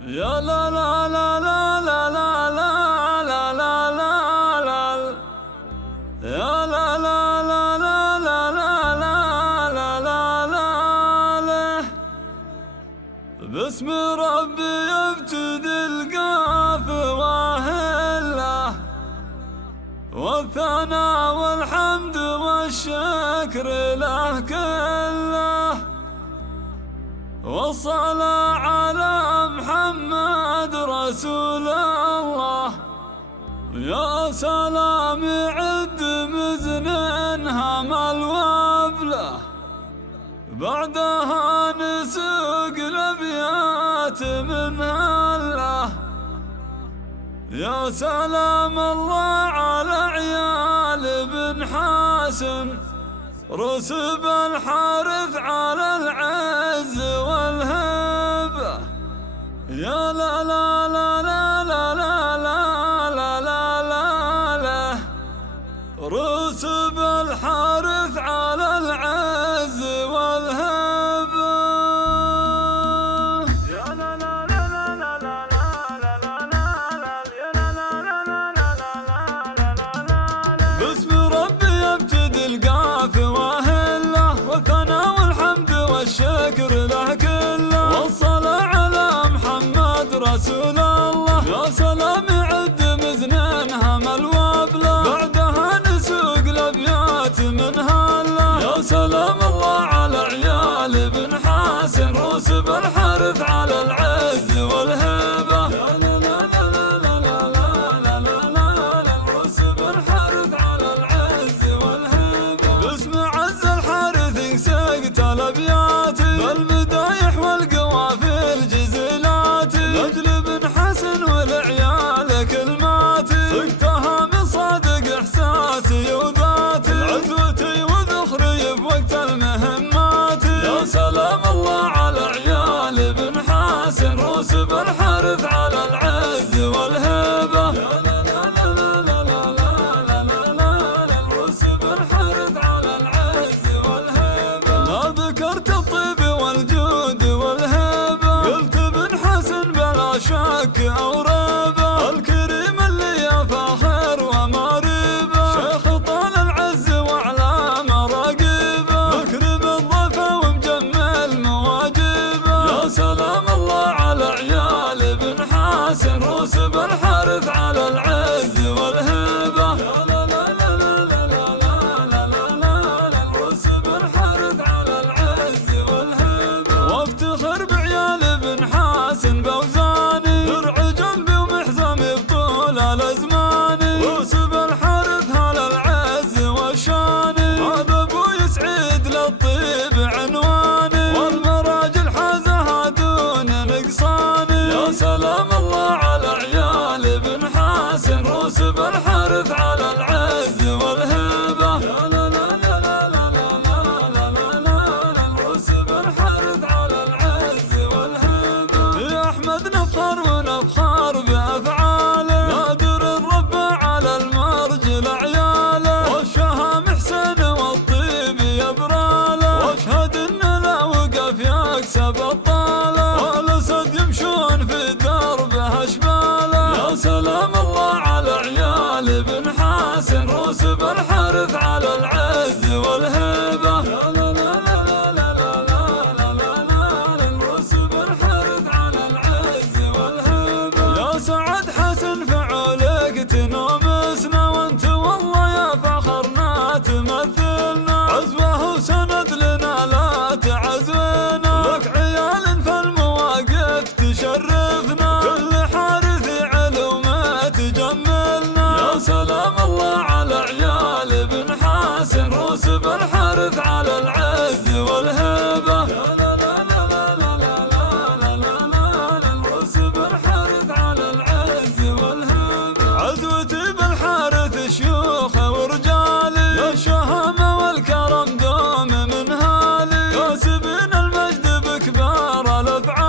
يا لا لا لا لا لا لا لا لا لا لا لا يا لا لا لا لا لا لا لا لا لا لا باسم ربي يبتدي القاف واهله والثناء والحمد والشكر له كله والصلاة على محمد رسول الله. يا سلام عد مزن هم الوبله بعدها نسوق الابيات من هله. يا سلام الله على عيال بن حسن رسب الحارث على العز والهبة. يا لا لا لا لا لا لا لا لا لا لا لا رسب الحارث على العز والهبة. يا لا لا لا لا لا لا لا لا يا لا لا لا لا لا لا لا باسم ربي يبتدي القاف واهله والثناء والحمد والشكر له كله والصلاة على محمد رسول الله. يا سلام عد مزنين هم الوبله بعدها نسوق الابيات من هله. يا سلام الله على عيال بن حسن رسب الحارث على العز والهبه. يا لا لا لا لا لا لا لا لا رسب الحارث على العز والهبه. باسم عز الحارث سقت الابيات بالمدايح والقوافل جزيلات لاجل بن حسن والعيال كلماتي سقتها من صادق احساسي وذاتي عزوتي وذخري بوقت المهمات. يا سلام الله على عيال بن حسن رسب الحارث على العز والهبه. يا لا لا لا لا لا لا لا لا رسب الحارث على العز والهبه. ما ذكرت الطيب والجود والهبه قلت بن حسن بلا شك او ريبه الكريم اللي فاخر ومريبه شيخ طال العز واعلى مراقبه مكرم الضيفه ومجمل مواجبه. يا سلام الله على عيال بن حسن رسب الحارث على العز والهبه. يا لا لا لا لا لا لا لا لا رسب الحارث على العز والهبه. وافتخر بعيال بن حسن بوزاني درع جنبي ومحزمي بطول الازمان رسب الحارث على العز والشاني. هذا ابوي سعيد للطيب عنواني والمراجل حازها دون نقصاني. يا سلام الله على عيال بن حسن رسب الحارث على العز والهبه. يا لا لا لا لا لا لا لا لا رسب الحارث على العز والهبه. يا احمد نفخر ونفخر بافعاله نادر الرب على المرجل عياله والشهام حسين والطيب يبراله واشهد ان لا وقف يكسب الطاله والاسد يمشون في دربه اشباله. يا سلام الله على عيال بن حسن رسب الحارث على العز والهبه. يا لا لا لا لا لا لا لا رسب الحارث على العز والهبه. يا سعد حسن فعولك تنومسنا وانت والله يا فخرنا تمثلنا عزوه وسند لنا لا تعزونا لك عيال فالمواقف تشرفنا كل حارث علومه تجملنا. يا سلام الله على عيال بن حسن رسب الحارث على العز والهبه. يا لا لا لا لا لا لا لا لا رسب الحارث على العز والهبه. عزوتي بالحارث شيوخه ورجالي يا الشهامه والكرم دوم من هالي كاسبين المجد بكبار الافعال.